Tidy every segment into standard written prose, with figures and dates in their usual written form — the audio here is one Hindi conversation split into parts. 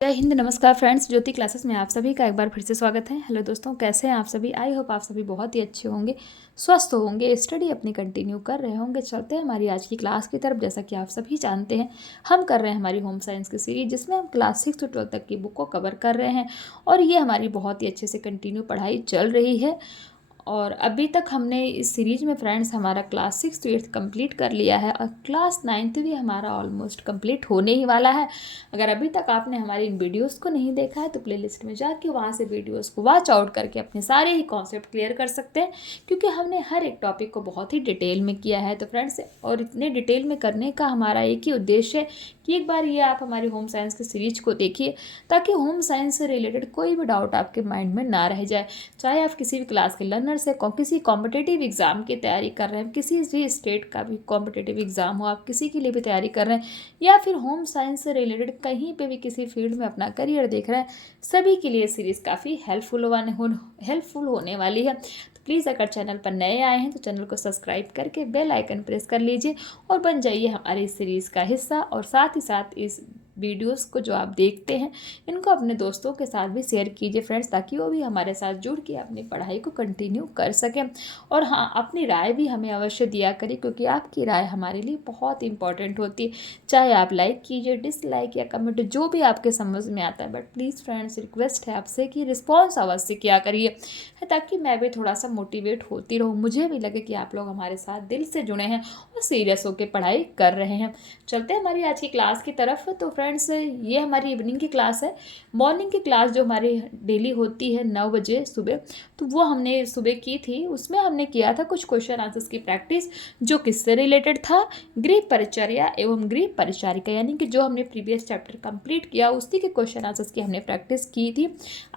जय हिंद। नमस्कार फ्रेंड्स, ज्योति क्लासेस में आप सभी का एक बार फिर से स्वागत है। हेलो दोस्तों, कैसे हैं आप सभी? आई होप आप सभी बहुत ही अच्छे होंगे, स्वस्थ होंगे, स्टडी अपनी कंटिन्यू कर रहे होंगे। चलते हैं हमारी आज की क्लास की तरफ। जैसा कि आप सभी जानते हैं, हम कर रहे हैं हमारी होम साइंस की सीरीज, जिसमें हम क्लास 6 से 12 तक की बुक को कवर कर रहे हैं और ये हमारी बहुत ही अच्छे से कंटिन्यू पढ़ाई चल रही है। और अभी तक हमने इस सीरीज में फ्रेंड्स हमारा क्लास 6 से 8 कंप्लीट कर लिया है और क्लास 9 भी हमारा ऑलमोस्ट कंप्लीट होने ही वाला है। अगर अभी तक आपने हमारी इन वीडियोस को नहीं देखा है तो प्लेलिस्ट में जाके वहाँ से वीडियोस को वॉच आउट करके अपने सारे ही कॉन्सेप्ट क्लियर कर सकते हैं, क्योंकि हमने हर एक टॉपिक को बहुत ही डिटेल में किया है। तो फ्रेंड्स, और इतने डिटेल में करने का हमारा एक ही उद्देश्य है कि एक बार ये आप हमारी होम साइंस की सीरीज को देखिए, ताकि होम साइंस से रिलेटेड कोई भी डाउट आपके माइंड में ना रह जाए। चाहे आप किसी भी क्लास के लर्नर से किसी कॉम्पिटिटिव एग्ज़ाम की तैयारी कर रहे हैं, किसी भी स्टेट का भी कॉम्पिटिटिव एग्ज़ाम हो, आप किसी के लिए भी तैयारी कर रहे हैं, या फिर होम साइंस से रिलेटेड कहीं पे भी किसी फील्ड में अपना करियर देख रहे हैं, सभी के लिए सीरीज़ काफ़ी हेल्पफुल होने वाली है। तो प्लीज़ अगर चैनल पर नए आए हैं तो चैनल को सब्सक्राइब करके बेल आइकन प्रेस कर लीजिए और बन जाइए हमारी इस सीरीज़ का हिस्सा। और साथ ही साथ इस वीडियोस को जो आप देखते हैं, इनको अपने दोस्तों के साथ भी शेयर कीजिए फ्रेंड्स, ताकि वो भी हमारे साथ जुड़ के अपनी पढ़ाई को कंटिन्यू कर सकें। और हाँ, अपनी राय भी हमें अवश्य दिया करिए, क्योंकि आपकी राय हमारे लिए बहुत इंपॉर्टेंट होती है। चाहे आप लाइक कीजिए, डिसलाइक या कमेंट, जो भी आपके समझ में आता है, बट प्लीज़ फ्रेंड्स रिक्वेस्ट है आपसे कि रिस्पॉन्स अवश्य किया करिए, ताकि मैं भी थोड़ा सा मोटिवेट होती रहूँ, मुझे भी लगे कि आप लोग हमारे साथ दिल से जुड़े हैं और सीरियस होकर पढ़ाई कर रहे हैं। चलते हैं हमारी आज की क्लास की तरफ। तो फ्रेंड्स, ये हमारी इवनिंग की क्लास है। मॉर्निंग की क्लास जो हमारी डेली होती है 9 बजे सुबह, तो वो हमने सुबह की थी। उसमें हमने किया था कुछ क्वेश्चन आंसर्स की प्रैक्टिस, जो किससे रिलेटेड था, गृह परिचर्या एवं गृह परिचारिका, यानी कि जो हमने प्रीवियस चैप्टर कंप्लीट किया उसी के क्वेश्चन आंसर्स की हमने प्रैक्टिस की थी।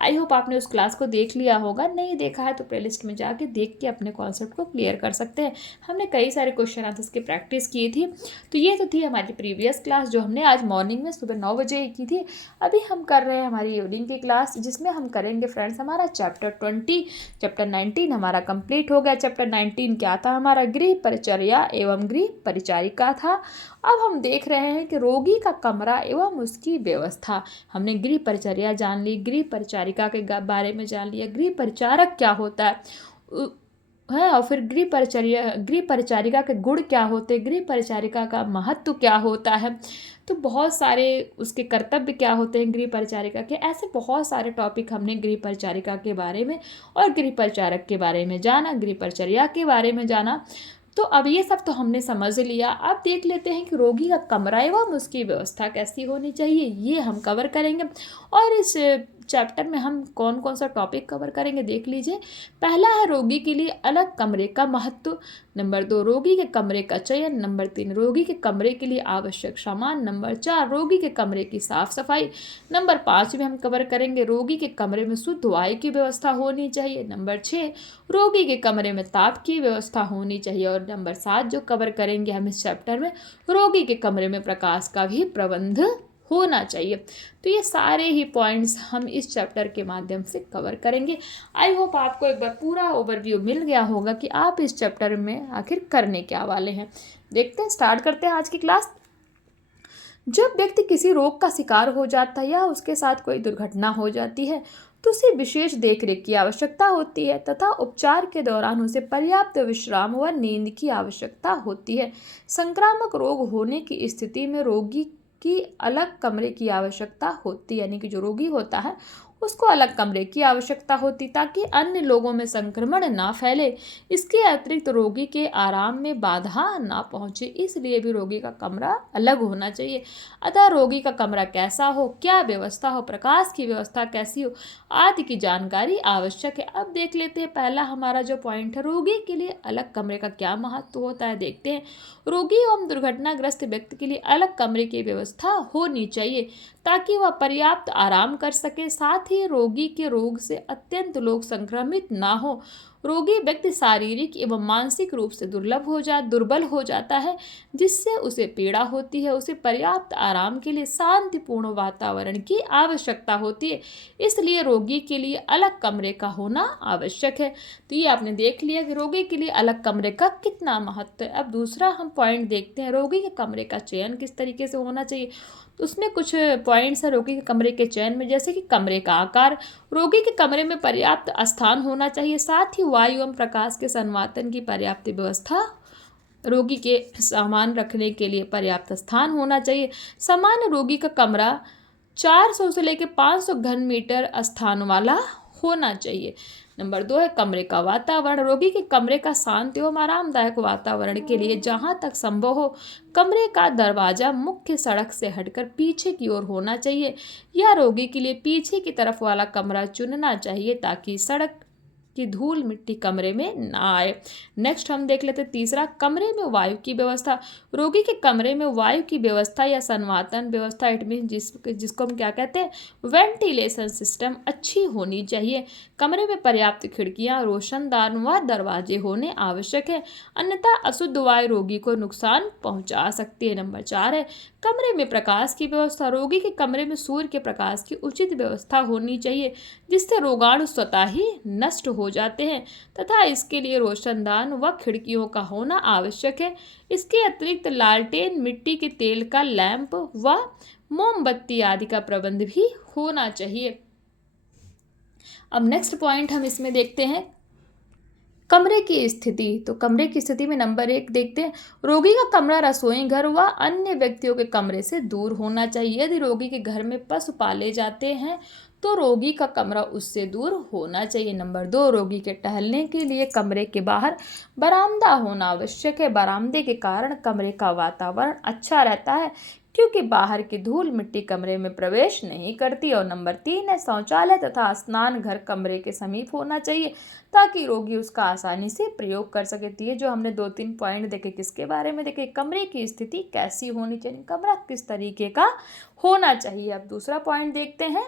आई होप आपने उस क्लास को देख लिया होगा। नहीं देखा है तो प्लेलिस्ट में जाके देख के अपने कॉन्सेप्ट को क्लियर कर सकते हैं। हमने कई सारे क्वेश्चन आंसर्स की प्रैक्टिस की थी। तो ये तो थी हमारी प्रीवियस क्लास, जो हमने आज मॉर्निंग में सुबह 9 बजे की थी। अभी हम कर रहे हैं हमारी इवनिंग की क्लास, जिसमें हम करेंगे फ्रेंड्स हमारा चैप्टर 20। चैप्टर 19 हमारा कंप्लीट हो गया। चैप्टर 19 क्या था? हमारा गृह परिचर्या एवं गृह परिचारिका था। अब हम देख रहे हैं कि रोगी का कमरा एवं उसकी व्यवस्था। हमने गृह परिचर्या जान ली, गृह परिचारिका के बारे में जान लिया, गृह परिचारक क्या होता है, और फिर गृह परिचारिका के गुण क्या होते हैं, गृह परिचारिका का महत्व क्या होता है, तो बहुत सारे उसके कर्तव्य क्या होते हैं गृह परिचारिका के। ऐसे बहुत सारे टॉपिक हमने गृह परिचारिका के बारे में और गृह परिचारक के बारे में जाना, गृह परिचर्या के बारे में जाना। तो अब ये सब तो हमने समझ लिया। अब देख लेते हैं कि रोगी का कमरा एवं उसकी व्यवस्था कैसी होनी चाहिए, ये हम कवर करेंगे। और इस चैप्टर में हम कौन कौन सा टॉपिक कवर करेंगे देख लीजिए। पहला है रोगी के लिए अलग कमरे का महत्व। नंबर 2, रोगी के कमरे का चयन। नंबर 3, रोगी के कमरे के लिए आवश्यक सामान। नंबर 4, रोगी के कमरे की साफ सफाई। नंबर 5 में हम कवर करेंगे रोगी के कमरे में शुद्ध वायु की व्यवस्था होनी चाहिए। नंबर 6, रोगी के कमरे में ताप की व्यवस्था होनी चाहिए। और नंबर 7 जो कवर करेंगे हम इस चैप्टर में, रोगी के कमरे में प्रकाश का भी प्रबंध होना चाहिए। तो ये सारे ही पॉइंट्स हम इस चैप्टर के माध्यम से कवर करेंगे। आई होप आपको एक बार पूरा ओवरव्यू मिल गया होगा कि आप इस चैप्टर में आखिर करने क्या वाले हैं। देखते हैं, स्टार्ट करते हैं आज की क्लास। जब व्यक्ति किसी रोग का शिकार हो जाता है या उसके साथ कोई दुर्घटना हो जाती है, तो उसे विशेष देखरेख की आवश्यकता होती है तथा उपचार के दौरान उसे पर्याप्त विश्राम व नींद की आवश्यकता होती है। संक्रामक रोग होने की स्थिति में रोगी की अलग कमरे की आवश्यकता होती है, यानी कि जो रोगी होता है उसको अलग कमरे की आवश्यकता होती, ताकि अन्य लोगों में संक्रमण ना फैले। इसके अतिरिक्त रोगी के आराम में बाधा ना पहुंचे, इसलिए भी रोगी का कमरा अलग होना चाहिए। अतः रोगी का कमरा कैसा हो, क्या व्यवस्था हो, प्रकाश की व्यवस्था कैसी हो, आदि की जानकारी आवश्यक है। अब देख लेते हैं, पहला हमारा जो पॉइंट है, रोगी के लिए अलग कमरे का क्या महत्व होता है, देखते हैं। रोगी एवं दुर्घटनाग्रस्त व्यक्ति के लिए अलग कमरे की व्यवस्था होनी चाहिए, ताकि वह पर्याप्त आराम कर सके। साथ ही रोगी के रोग से अत्यंत लोग संक्रमित ना हो। रोगी व्यक्ति शारीरिक एवं मानसिक रूप से दुर्बल हो जाता है, जिससे उसे पीड़ा होती है। उसे पर्याप्त आराम के लिए शांतिपूर्ण वातावरण की आवश्यकता होती है, इसलिए रोगी के लिए अलग कमरे का होना आवश्यक है। तो ये आपने देख लिया कि रोगी के लिए अलग कमरे का कितना महत्व है। अब दूसरा हम पॉइंट देखते हैं, रोगी के कमरे का चयन किस तरीके से होना चाहिए। तो उसमें कुछ पॉइंट्स है रोगी के कमरे के चयन में, जैसे कि कमरे का आकार। रोगी के कमरे में पर्याप्त स्थान होना चाहिए, साथ ही वायु एवं प्रकाश के संवातन की पर्याप्त व्यवस्था। रोगी के सामान रखने के लिए पर्याप्त स्थान होना चाहिए। सामान्य रोगी का कमरा 400 से लेकर 500 घन मीटर स्थान वाला होना चाहिए। नंबर 2 है कमरे का वातावरण। रोगी के कमरे का शांत एवं आरामदायक वातावरण के लिए जहां तक संभव हो कमरे का दरवाजा मुख्य सड़क से हटकर पीछे की ओर होना चाहिए, या रोगी के लिए पीछे की तरफ वाला कमरा चुनना चाहिए ताकि सड़क की धूल मिट्टी कमरे में ना आए। नेक्स्ट हम देख लेते हैं तीसरा, कमरे में वायु की व्यवस्था। रोगी के कमरे में वायु की व्यवस्था या संवातन व्यवस्था, इट मीन जिसको हम क्या कहते हैं, वेंटिलेशन सिस्टम अच्छी होनी चाहिए। कमरे में पर्याप्त खिड़कियां, रोशनदान व दरवाजे होने आवश्यक है, अन्यथा अशुद्ध वायु रोगी को नुकसान पहुंचा सकती है। नंबर 4 है कमरे में प्रकाश की व्यवस्था। रोगी के कमरे में सूर्य के प्रकाश की उचित व्यवस्था होनी चाहिए, जिससे रोगाणु स्वतः ही नष्ट हो जाते हैं, तथा इसके लिए रोशनदान व खिड़कियों का होना आवश्यक है। इसके अतिरिक्त लालटेन, मिट्टी के तेल का लैंप व मोमबत्ती आदि का प्रबंध भी होना चाहिए। अब नेक्स्ट पॉइंट हम इसमें देखते हैं कमरे की स्थिति। तो कमरे की स्थिति में नंबर 1 देखते हैं, रोगी का कमरा रसोई घर व अन्य व्यक्तियों के कमरे से दूर होना चाहिए। यदि रोगी के घर में पशु पाले जाते हैं तो रोगी का कमरा उससे दूर होना चाहिए। नंबर 2, रोगी के टहलने के लिए कमरे के बाहर बरामदा होना आवश्यक है। बरामदे के कारण कमरे का वातावरण अच्छा रहता है, क्योंकि बाहर की धूल मिट्टी कमरे में प्रवेश नहीं करती। और नंबर 3 है शौचालय तथा स्नान घर कमरे के समीप होना चाहिए, ताकि रोगी उसका आसानी से प्रयोग कर सके। तो ये जो हमने 2-3 पॉइंट देखे, किसके बारे में देखे, कमरे की स्थिति कैसी होनी चाहिए, कमरा किस तरीके का होना चाहिए। अब दूसरा पॉइंट देखते हैं,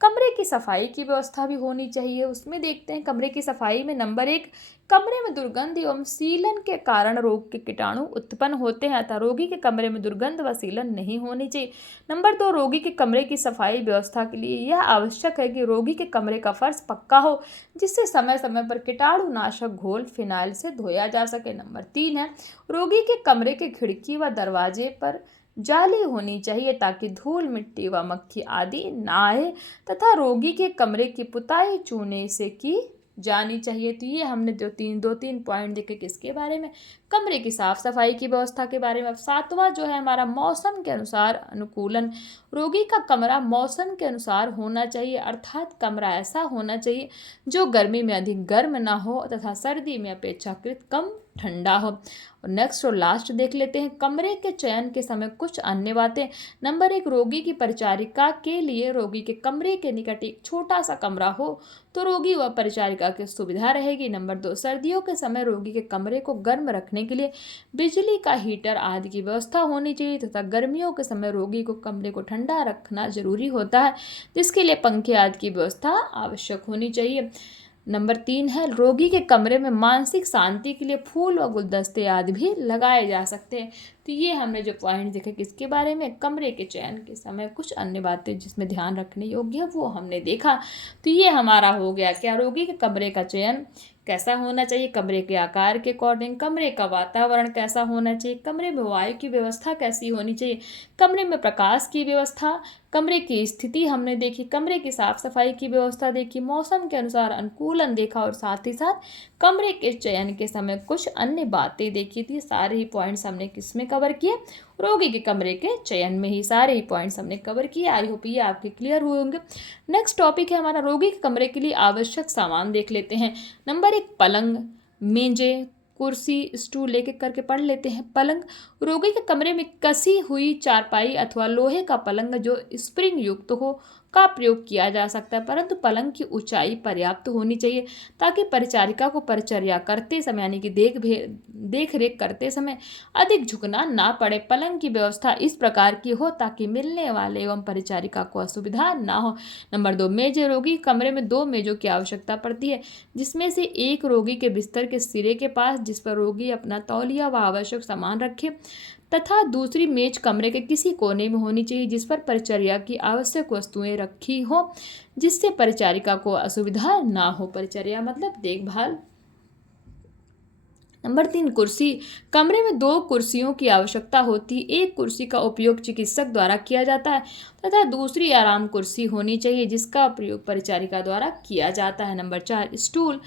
कमरे की सफाई की व्यवस्था भी होनी चाहिए। उसमें देखते हैं कमरे की सफाई में नंबर 1, कमरे में दुर्गंध एवं सीलन के कारण रोग के कीटाणु उत्पन्न होते हैं, अतः रोगी के कमरे में दुर्गंध व सीलन नहीं होनी चाहिए। नंबर 2, रोगी के कमरे की सफाई व्यवस्था के लिए यह आवश्यक है कि रोगी के कमरे का फर्श पक्का हो, जिससे समय समय पर कीटाणु नाशक घोल फिनाइल से धोया जा सके। नंबर 3 है रोगी के कमरे के खिड़की व दरवाजे पर जाली होनी चाहिए, ताकि धूल मिट्टी व मक्खी आदि ना आए, तथा रोगी के कमरे की पुताई चूने से की जानी चाहिए। तो ये हमने दो तीन पॉइंट देखे, किसके बारे में, कमरे की साफ सफाई की व्यवस्था के बारे में। अब 7वां जो है हमारा मौसम के अनुसार अनुकूलन। रोगी का कमरा मौसम के अनुसार होना चाहिए, अर्थात कमरा ऐसा होना चाहिए जो गर्मी में अधिक गर्म ना हो तथा सर्दी में अपेक्षाकृत कम ठंडा हो। और नेक्स्ट और लास्ट देख लेते हैं कमरे के चयन के समय कुछ अन्य बातें। नंबर 1, रोगी की परिचारिका के लिए रोगी के कमरे के निकट एक छोटा सा कमरा हो तो रोगी व परिचारिका की सुविधा रहेगी। नंबर 2, सर्दियों के समय रोगी के कमरे को गर्म रखने के लिए बिजली का हीटर आदि की व्यवस्था होनी चाहिए, तथा गर्मियों के समय रोगी को कमरे को ठंडा रखना जरूरी होता है, जिसके लिए पंखे आदि की व्यवस्था आवश्यक होनी चाहिए। नंबर 3 है रोगी के कमरे में मानसिक शांति के लिए फूल व गुलदस्ते आदि भी लगाए जा सकते हैं। तो ये हमने जो पॉइंट देखे, किसके बारे में, कमरे के चयन के समय कुछ अन्य बातें जिसमें ध्यान रखने योग्य है वो हमने देखा। तो ये हमारा हो गया क्या, रोगी के कमरे का चयन कैसा होना चाहिए, कमरे के आकार के अकॉर्डिंग, कमरे का वातावरण कैसा होना चाहिए, कमरे में वायु की व्यवस्था कैसी होनी चाहिए, कमरे में प्रकाश की व्यवस्था, कमरे की स्थिति हमने देखी, कमरे की साफ सफाई की व्यवस्था देखी, मौसम के अनुसार अनुकूलन देखा, और साथ ही साथ कमरे के चयन के समय कुछ अन्य बातें देखी थी। सारे ही पॉइंट्स हमने किसमें कवर किए, रोगी के कमरे के चयन में ही सारे ही पॉइंट्स हमने कवर किए। आई होप ये आपके क्लियर हुए होंगे। नेक्स्ट टॉपिक है हमारा रोगी के कमरे के लिए आवश्यक सामान देख लेते हैं। नंबर 1, पलंग, मेजें, कुर्सी, स्टूल लेके करके पढ़ लेते हैं। पलंग, रोगी के कमरे में कसी हुई चारपाई अथवा लोहे का पलंग जो स्प्रिंग युक्त हो का प्रयोग किया जा सकता है, परंतु पलंग की ऊंचाई पर्याप्त होनी चाहिए ताकि परिचारिका को परिचर्या करते समय यानी कि देख रेख करते समय अधिक झुकना ना पड़े। पलंग की व्यवस्था इस प्रकार की हो ताकि मिलने वाले एवं परिचारिका को असुविधा ना हो। नंबर 2, मेजें, रोगी कमरे में 2 मेजों की आवश्यकता पड़ती है, जिसमें से एक रोगी के बिस्तर के सिरे के पास जिस पर रोगी अपना तौलिया व आवश्यक सामान रखे, तथा दूसरी मेज कमरे के किसी कोने में होनी चाहिए जिस पर परिचर्या की आवश्यक वस्तुएं रखी हो, जिससे परिचारिका को असुविधा ना हो। परिचर्या मतलब देखभाल। नंबर 3, कुर्सी, कमरे में 2 कुर्सियों की आवश्यकता होती है। एक कुर्सी का उपयोग चिकित्सक द्वारा किया जाता है तथा दूसरी आराम कुर्सी होनी चाहिए जिसका प्रयोग परिचारिका द्वारा किया जाता है। नंबर 4, स्टूल,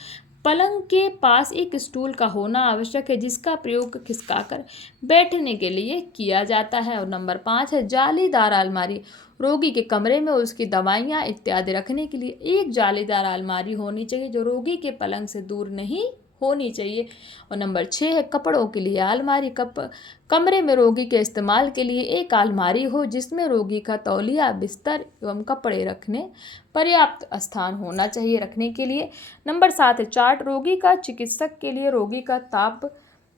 पलंग के पास एक स्टूल का होना आवश्यक है जिसका प्रयोग खिसकाकर बैठने के लिए किया जाता है। और नंबर 5 है जालीदार अलमारी, रोगी के कमरे में उसकी दवाइयाँ इत्यादि रखने के लिए एक जालीदार अलमारी होनी चाहिए जो रोगी के पलंग से दूर नहीं होनी चाहिए। और नंबर 6 है कपड़ों के लिए अलमारी, कमरे में रोगी के इस्तेमाल के लिए एक अलमारी हो जिसमें रोगी का तौलिया, बिस्तर एवं कपड़े रखने पर्याप्त स्थान होना चाहिए रखने के लिए। नंबर 7 है चार्ट, रोगी का चिकित्सक के लिए रोगी का ताप,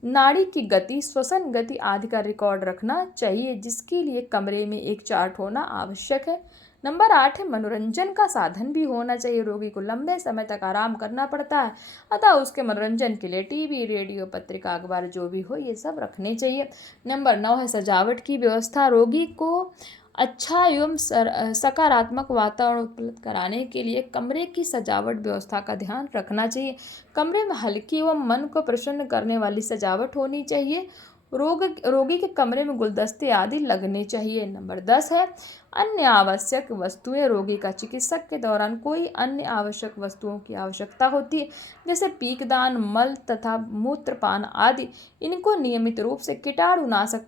नाड़ी की गति, श्वसन गति आदि का रिकॉर्ड रखना चाहिए जिसके लिए कमरे में एक चार्ट होना आवश्यक है। नंबर 8 है मनोरंजन का साधन भी होना चाहिए, रोगी को लंबे समय तक आराम करना पड़ता है अतः उसके मनोरंजन के लिए टीवी, रेडियो, पत्रिका, अखबार जो भी हो ये सब रखने चाहिए। नंबर 9 है सजावट की व्यवस्था, रोगी को अच्छा एवं सकारात्मक वातावरण उपलब्ध कराने के लिए कमरे की सजावट व्यवस्था का ध्यान रखना चाहिए। कमरे में हल्की एवं मन को प्रसन्न करने वाली सजावट होनी चाहिए। रोगी के कमरे में गुलदस्ते आदि लगने चाहिए। नंबर 10 है अन्य आवश्यक वस्तुएं, रोगी का चिकित्सक के दौरान कोई अन्य आवश्यक वस्तुओं की आवश्यकता होती है जैसे पीकदान, मल तथा मूत्रपान आदि। इनको नियमित रूप से कीटाणुनाशक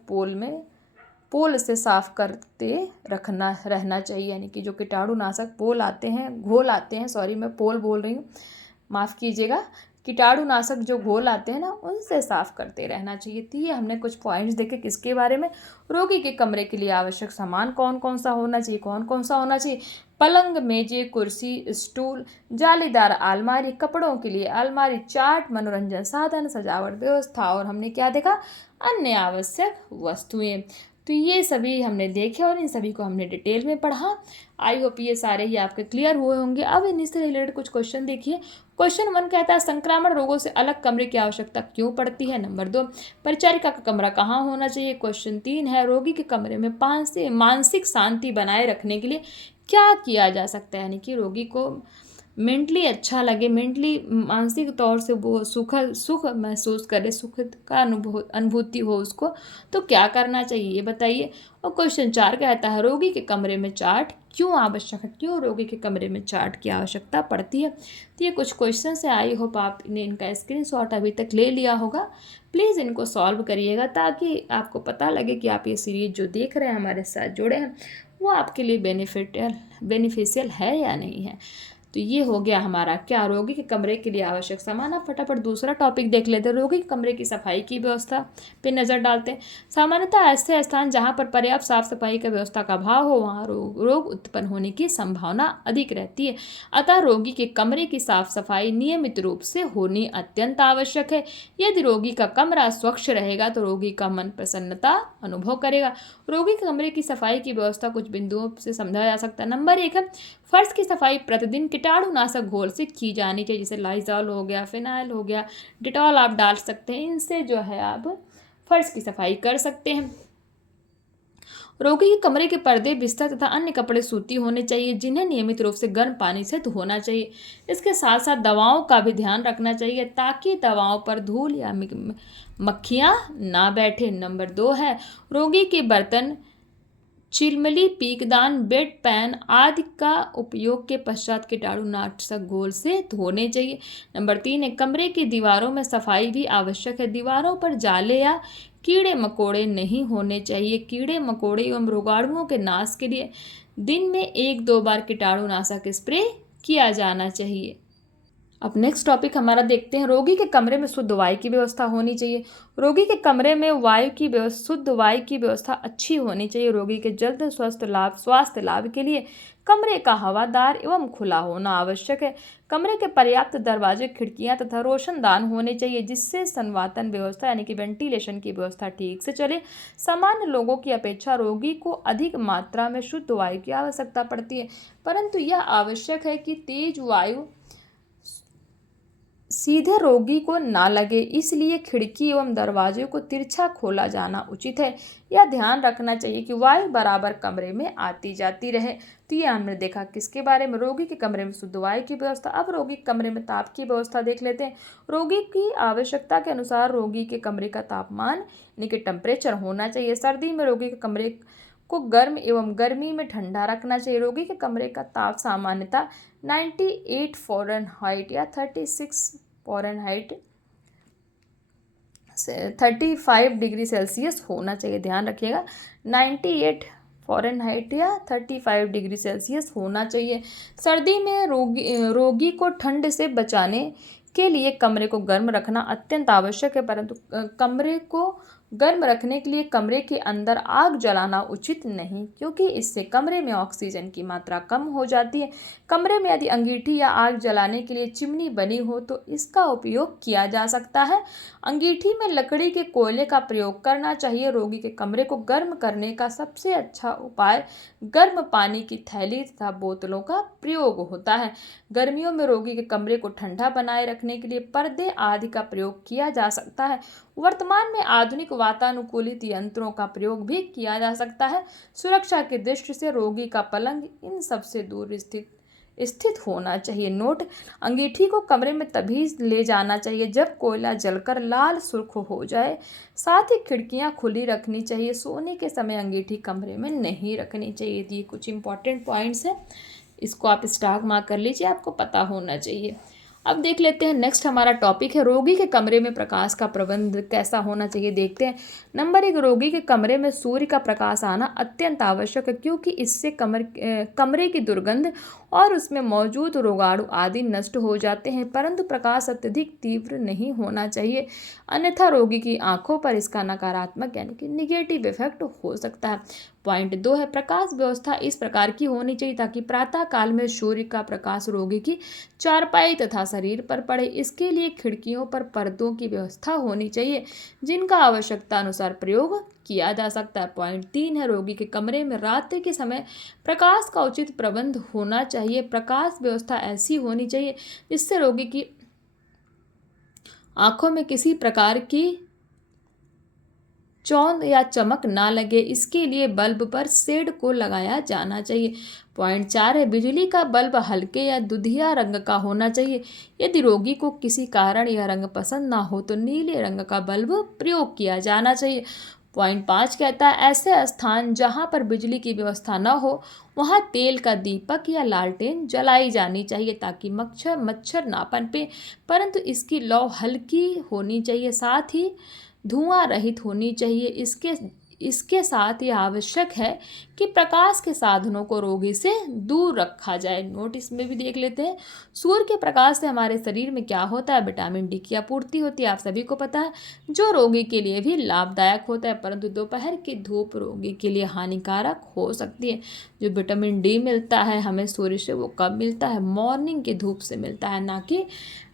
पोल से साफ करते रहना चाहिए, यानी कि जो कीटाणुनाशक घोल आते हैं, सॉरी मैं पोल बोल रही हूँ, माफ़ कीजिएगा, कीटाणुनाशक जो घोल आते हैं ना उनसे साफ करते रहना चाहिए। तो ये हमने कुछ पॉइंट्स देखे किसके बारे में, रोगी के कमरे के लिए आवश्यक सामान कौन कौन सा होना चाहिए, पलंग, मेजे, कुर्सी, स्टूल, जालीदार अलमारी, कपड़ों के लिए अलमारी, चार्ट, मनोरंजन साधन, सजावट व्यवस्था, और हमने क्या देखा, अन्य आवश्यक वस्तुएं। तो ये सभी हमने देखे और इन सभी को हमने डिटेल में पढ़ा। आई होप ये सारे ही आपके क्लियर हुए होंगे। अब इनसे रिलेटेड कुछ क्वेश्चन देखिए। क्वेश्चन 1 कहता है संक्रामण रोगों से अलग कमरे की आवश्यकता क्यों पड़ती है। नंबर 2, परिचारिका का कमरा कहाँ होना चाहिए। क्वेश्चन 3 है रोगी के कमरे में मानसिक शांति बनाए रखने के लिए क्या किया जा सकता है, यानी कि रोगी को मेंटली अच्छा लगे, मानसिक तौर से वो सुख महसूस करे, सुख का अनुभूति हो उसको, तो क्या करना चाहिए ये बताइए। और क्वेश्चन 4 कहता है रोगी के कमरे में चार्ट क्यों आवश्यक है, क्यों रोगी के कमरे में चार्ट की आवश्यकता पड़ती है। तो ये कुछ क्वेश्चन है, आई होप आपने इनका स्क्रीनशॉट अभी तक ले लिया होगा। प्लीज़ इनको सॉल्व करिएगा ताकि आपको पता लगे कि आप ये सीरीज जो देख रहे हैं हमारे साथ जुड़े हैं वो आपके लिए बेनिफिशियल है या नहीं है। तो ये हो गया हमारा क्या, रोगी के कमरे के लिए आवश्यक सामान। अब फटाफट दूसरा टॉपिक देख लेते हैं, रोगी के कमरे की सफाई की व्यवस्था पे नज़र डालते हैं। सामान्यतः ऐसे स्थान जहाँ पर पर्याप्त साफ सफाई का व्यवस्था का अभाव हो वहाँ रोग उत्पन्न होने की संभावना अधिक रहती है, अतः रोगी के कमरे की साफ सफाई नियमित रूप से होनी अत्यंत आवश्यक है। यदि रोगी का कमरा स्वच्छ रहेगा तो रोगी का मन प्रसन्नता अनुभव करेगा। रोगी के कमरे की सफाई की व्यवस्था कुछ बिंदुओं से समझा जा सकता है। नंबर 1 है फर्श की सफाई प्रतिदिन कीटाणुनाशक घोल से की जानी चाहिए, जैसे लाइजॉल हो गया, फिनाइल हो गया, डिटॉल आप डाल सकते हैं, इनसे जो है आप फर्श की सफाई कर सकते हैं। रोगी के कमरे के पर्दे, बिस्तर तथा अन्य कपड़े सूती होने चाहिए जिन्हें नियमित रूप से गर्म पानी से धोना चाहिए। इसके साथ साथ दवाओं का भी ध्यान रखना चाहिए ताकि दवाओं पर धूल या मक्खियाँ ना बैठे। नंबर 2 है रोगी के बर्तन, चिलमली, पीकदान, बेड पैन आदि का उपयोग के पश्चात कीटाणुनाशक घोल से धोने चाहिए। नंबर 3 है कमरे की दीवारों में सफाई भी आवश्यक है। दीवारों पर जाले या कीड़े मकोड़े नहीं होने चाहिए। कीड़े मकोड़े एवं रोगाणुओं के नाश के लिए दिन में 1-2 बार कीटाणुनाशक स्प्रे किया जाना चाहिए। अब नेक्स्ट टॉपिक हमारा देखते हैं, रोगी के कमरे में शुद्ध वायु की व्यवस्था होनी चाहिए। रोगी के कमरे में शुद्ध वायु की व्यवस्था अच्छी होनी चाहिए। रोगी के जल्द स्वास्थ्य लाभ के लिए कमरे का हवादार एवं खुला होना आवश्यक है। कमरे के पर्याप्त दरवाजे, खिड़कियां तथा रोशनदान होने चाहिए, जिससे संवातन व्यवस्था यानी कि वेंटिलेशन की व्यवस्था ठीक से चले। सामान्य लोगों की अपेक्षा रोगी को अधिक मात्रा में शुद्ध वायु की आवश्यकता पड़ती है, परंतु यह आवश्यक है कि तेज वायु सीधे रोगी को ना लगे, इसलिए खिड़की एवं दरवाजे को तिरछा खोला जाना उचित है। यह ध्यान रखना चाहिए कि वायु बराबर कमरे में आती जाती रहे। तो ये हमने देखा किसके बारे में, रोगी के कमरे में शुद्ध वायु की व्यवस्था। अब रोगी के कमरे में ताप की व्यवस्था देख लेते हैं। रोगी की आवश्यकता के अनुसार रोगी के कमरे का तापमान यानी कि टेम्परेचर होना चाहिए। सर्दी में रोगी के कमरे को गर्म एवं गर्मी में ठंडा रखना चाहिए। रोगी के कमरे का ताप सामान्यतः 98 फ़ारेनहाइट या 36 फ़ारेनहाइट 35 डिग्री सेल्सियस होना चाहिए। ध्यान रखिएगा, 98 फ़ारेनहाइट या 35 डिग्री सेल्सियस होना चाहिए। सर्दी में रोगी को ठंड से बचाने के लिए कमरे को गर्म रखना अत्यंत आवश्यक है, परंतु कमरे को गर्म रखने के लिए कमरे के अंदर आग जलाना उचित नहीं, क्योंकि इससे कमरे में ऑक्सीजन की मात्रा कम हो जाती है। कमरे में यदि अंगीठी या आग जलाने के लिए चिमनी बनी हो तो इसका उपयोग किया जा सकता है। अंगीठी में लकड़ी के कोयले का प्रयोग करना चाहिए। रोगी के कमरे को गर्म करने का सबसे अच्छा उपाय गर्म पानी की थैली तथा बोतलों का प्रयोग होता है। गर्मियों में रोगी के कमरे को ठंडा बनाए रखने के लिए पर्दे आदि का प्रयोग किया जा सकता है। वर्तमान में आधुनिक वातानुकूलित यंत्रों का प्रयोग भी किया जा सकता है। सुरक्षा की दृष्टि से रोगी का पलंग इन सबसे दूर स्थित होना चाहिए। नोट: अंगीठी को कमरे में तभी ले जाना चाहिए जब कोयला जलकर लाल सुर्ख हो जाए। साथ ही खिड़कियां खुली रखनी चाहिए। सोने के समय अंगीठी कमरे में नहीं रखनी चाहिए। ये कुछ इंपॉर्टेंट पॉइंट्स हैं, इसको आप स्टार मार्क कर लीजिए, आपको पता होना चाहिए। अब देख लेते हैं नेक्स्ट हमारा टॉपिक है, रोगी के कमरे में प्रकाश का प्रबंध कैसा होना चाहिए। देखते हैं। नंबर 1, रोगी के कमरे में सूर्य का प्रकाश आना अत्यंत आवश्यक है, क्योंकि इससे कमरे की दुर्गंध और उसमें मौजूद रोगाणु आदि नष्ट हो जाते हैं, परंतु प्रकाश अत्यधिक तीव्र नहीं होना चाहिए, अन्यथा रोगी की आंखों पर इसका नकारात्मक यानी कि निगेटिव इफेक्ट हो सकता है। पॉइंट 2 है, प्रकाश व्यवस्था इस प्रकार की होनी चाहिए ताकि प्रातः काल में सूर्य का प्रकाश रोगी की चारपाई तथा शरीर पर पड़े। इसके लिए खिड़कियों पर पर्दों की व्यवस्था होनी चाहिए, जिनका आवश्यकता अनुसार प्रयोग किया जा सकता है। पॉइंट 3 है, रोगी के कमरे में रात्रि के समय प्रकाश का उचित प्रबंध होना चाहिए। प्रकाश व्यवस्था ऐसी होनी चाहिए जिससे रोगी की आंखों में किसी प्रकार की चौंध या चमक ना लगे, इसके लिए बल्ब पर शेड को लगाया जाना चाहिए। पॉइंट 4 है, बिजली का बल्ब हल्के या दुधिया रंग का होना चाहिए। यदि रोगी को किसी कारण यह रंग पसंद ना हो तो नीले रंग का बल्ब प्रयोग किया जाना चाहिए। पॉइंट 5 कहता है, ऐसे स्थान जहां पर बिजली की व्यवस्था न हो वहां तेल का दीपक या लालटेन जलाई जानी चाहिए ताकि मच्छर ना पनपे, परंतु इसकी लौ हल्की होनी चाहिए, साथ ही धुआं रहित होनी चाहिए। इसके साथ ये आवश्यक है कि प्रकाश के साधनों को रोगी से दूर रखा जाए। नोट इसमें भी देख लेते हैं। सूर्य के प्रकाश से हमारे शरीर में क्या होता है, विटामिन डी की आपूर्ति होती है, आप सभी को पता है, जो रोगी के लिए भी लाभदायक होता है, परंतु दोपहर की धूप रोगी के लिए हानिकारक हो सकती है। जो विटामिन डी मिलता है हमें सूर्य से, वो कब मिलता है, मॉर्निंग की धूप से मिलता है, ना कि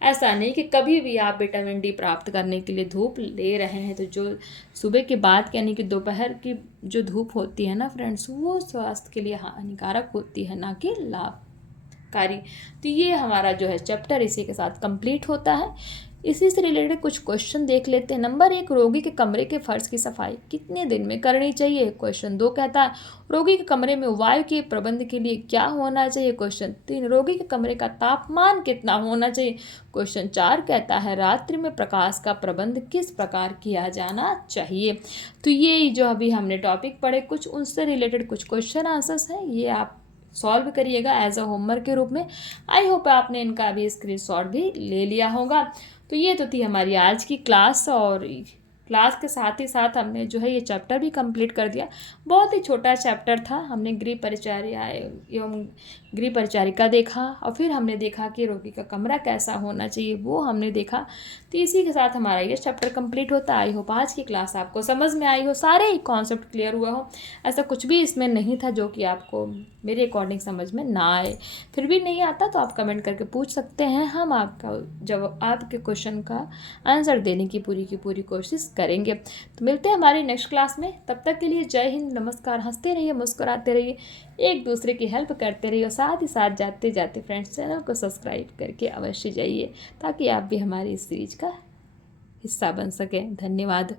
ऐसा नहीं कि कभी भी आप विटामिन डी प्राप्त करने के लिए धूप ले रहे हैं। तो जो सुबह के बाद यानी कि दोपहर की जो धूप होती है ना फ्रेंड्स, वो स्वास्थ्य के लिए हानिकारक होती है, ना कि लाभकारी। तो ये हमारा जो है चैप्टर इसी के साथ कंप्लीट होता है। इसी से रिलेटेड कुछ क्वेश्चन देख लेते हैं। नंबर 1, रोगी के कमरे के फर्श की सफाई कितने दिन में करनी चाहिए। क्वेश्चन 2 कहता है, रोगी के कमरे में वायु के प्रबंध के लिए क्या होना चाहिए। क्वेश्चन 3, रोगी के कमरे का तापमान कितना होना चाहिए। क्वेश्चन 4 कहता है, रात्रि में प्रकाश का प्रबंध किस प्रकार किया जाना चाहिए। तो ये जो अभी हमने टॉपिक पढ़े, कुछ उनसे रिलेटेड कुछ क्वेश्चन आंसर्स हैं, ये आप सॉल्व करिएगा एज अ होमवर्क के रूप में। आई होप आपने इनका अभी स्क्रीनशॉट भी ले लिया होगा। तो ये तो थी हमारी आज की क्लास, और क्लास के साथ ही साथ हमने जो है ये चैप्टर भी कंप्लीट कर दिया। बहुत ही छोटा चैप्टर था। हमने गृह परिचारिका एवं गृह परिचारिका देखा और फिर हमने देखा कि रोगी का कमरा कैसा होना चाहिए, वो हमने देखा। तो इसी के साथ हमारा ये चैप्टर कंप्लीट होता है। आई होप आज की क्लास आपको समझ में आई हो, सारे ही कॉन्सेप्ट क्लियर हुआ हो। ऐसा कुछ भी इसमें नहीं था जो कि आपको मेरे अकॉर्डिंग समझ में ना आए। फिर भी नहीं आता तो आप कमेंट करके पूछ सकते हैं, हम आपका जब आपके क्वेश्चन का आंसर देने की पूरी कोशिश करेंगे। तो मिलते हैं हमारी नेक्स्ट क्लास में। तब तक के लिए जय हिंद, नमस्कार। हंसते रहिए, मुस्कुराते रहिए, एक दूसरे की हेल्प करते रहिए और साथ ही साथ जाते जाते फ्रेंड्स चैनल को सब्सक्राइब करके अवश्य जाइए ताकि आप भी हमारी इस सीरीज का हिस्सा बन सकें। धन्यवाद।